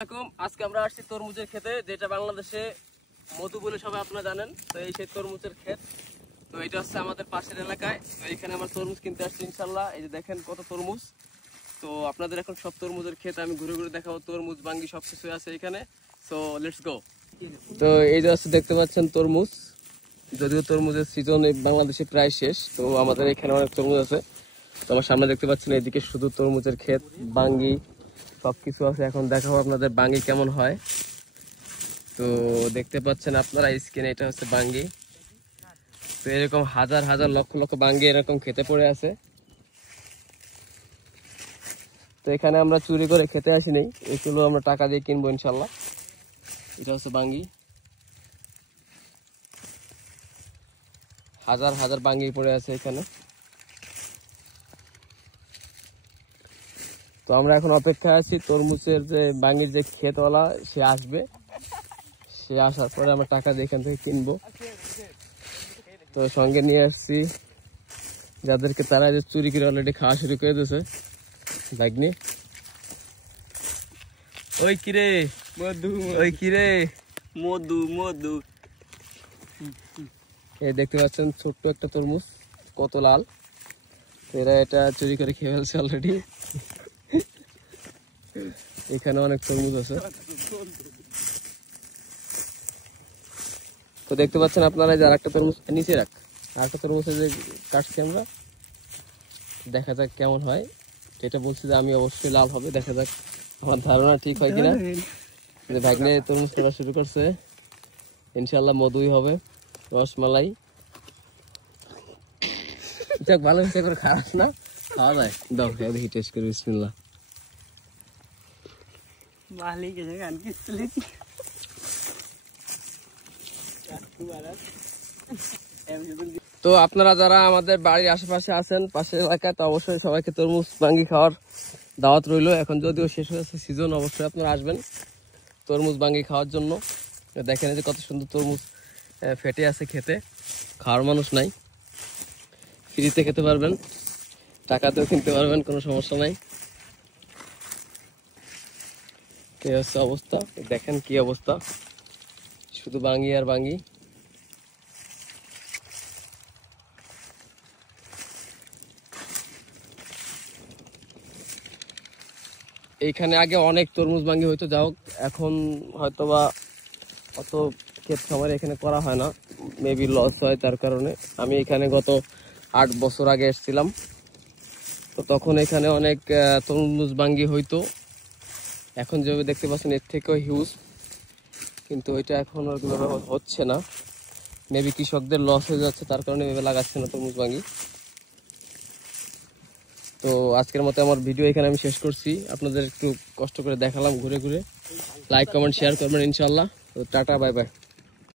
আজকে আমরা আসছি তরমুজের ক্ষেতে, যেটা বাংলাদেশে মধু বলে সবাই আপনারা জানেন। তো এই সেই তরমুজের ক্ষেত। তো এটা হচ্ছে আমাদের পাশের এলাকায়। তো এখানে আমরা তরমুজ কিনতে আসছি ইনশাল্লাহ। এই যে দেখেন কত তরমুজ। তো আপনাদের এখন সব তরমুজের ক্ষেত আমি ঘুরে ঘুরে দেখাবো। তরমুজ বাঙ্গি সবকিছু আছে এখানে। So let's go. তো এই যে হচ্ছে দেখতে পাচ্ছেন তরমুজ। যদিও তরমুজের সিজন বাংলাদেশে প্রায় শেষ, তো আমাদের এখানে অনেক তরমুজ আছে। তো আমার সামনে দেখতে পাচ্ছেন এদিকে শুধু তরমুজের ক্ষেত, বাঙ্গি সবকিছু আছে। এখন দেখাবো আপনাদের বাঙ্গি কেমন হয়। তো দেখতে পাচ্ছেন আপনারা স্ক্রিনে, এটা হচ্ছে বাঙ্গি। তো এরকম হাজার হাজার লক্ষ লক্ষ বাঙ্গি এরকম খেতে পড়ে আছে। তো এখানে আমরা চুরি করে খেতে আসিনি, এগুলো আমরা টাকা দিয়ে কিনবো ইনশাল্লাহ। এটা হচ্ছে বাঙ্গি, হাজার হাজার বাঙ্গি পড়ে আছে এখানে। তো আমরা এখন অপেক্ষা আছি তরমুজের যে বাঙ্গির যে ক্ষেতওয়ালা সে আসবে। সে আসার পরে আমরা টাকা দিয়ে এখান থেকে কিনবো। তো সঙ্গে নিয়ে আসছি যাদেরকে, তারা যে চুরি করে অলরেডি খাওয়া শুরু করে দিয়েছে। ভাগ্নি ওই কিরে মধু, ওই কিরে মধু মধু। এই দেখতে পাচ্ছেন ছোট্ট একটা তরমুজ, কত লাল। এরা এটা চুরি করে খেয়ে ফেলছে অলরেডি। এখানে অনেক তরমুজ আছে। তো দেখতে পাচ্ছেন আপনারা যে আরেকটা তরমুজ নিচে রাখ, আরেকটা তরমুজ যে কাটছি আমরা, দেখা যাক কেমন হয়। এটা বলছি যে আমি অবশ্যই লাল হবে, দেখা যাক আমার ধারণা ঠিক হয় কিনা। যে ভাগ্নে তরমুজ তোলা শুরু করছে, ইনশাল্লাহ মধুই হবে, রসমালাই। যাক ভালো হয়েছে, করে খারাপ না, খাওয়া যায়। দাও দেখি টেস্ট করে, বিসমিল্লাহ। তো আপনারা যারা আমাদের বাড়ির আশেপাশে আছেন, পাশের এলাকায়, তো অবশ্যই সবাইকে তরমুজ বাঙ্গি খাওয়ার দাওয়াত রইল। এখন যদিও শেষ হয়েছে সিজন, অবশ্যই আপনারা আসবেন তরমুজ বাঙ্গি খাওয়ার জন্য। দেখেন যে কত সুন্দর তরমুজ ফেটে আছে খেতে, খাওয়ার মানুষ নাই, ফ্রিতে খেতে পারবেন, টাকাতেও কিনতে পারবেন, কোনো সমস্যা নাই। এই হচ্ছে অবস্থা, দেখেন কি অবস্থা, শুধু বাঙ্গি আর বাঙ্গি। এইখানে আগে অনেক তরমুজ বাঙ্গি হয়তো, যাও এখন হয়তো বা অত ক্ষেত খামার এখানে করা হয় না, মেবি লস হয় তার কারণে। আমি এখানে গত 8 বছর আগে এসেছিলাম, তো তখন এখানে অনেক তরমুজ বাঙ্গি হইতো। এখন যেভাবে দেখতে পাচ্ছেন এর থেকেও হিউজ, কিন্তু ওইটা এখন ওইভাবে হচ্ছে না। মেবি কৃষকদের লস হয়ে যাচ্ছে, তার কারণে এভাবে লাগাচ্ছে না তরমুজ বাঙ্গি। তো আজকের মতো আমার ভিডিও এখানে আমি শেষ করছি। আপনাদের একটু কষ্ট করে দেখালাম ঘুরে ঘুরে। লাইক কমেন্ট শেয়ার করবেন ইনশাল্লাহ। তো টাটা, বাই বাই।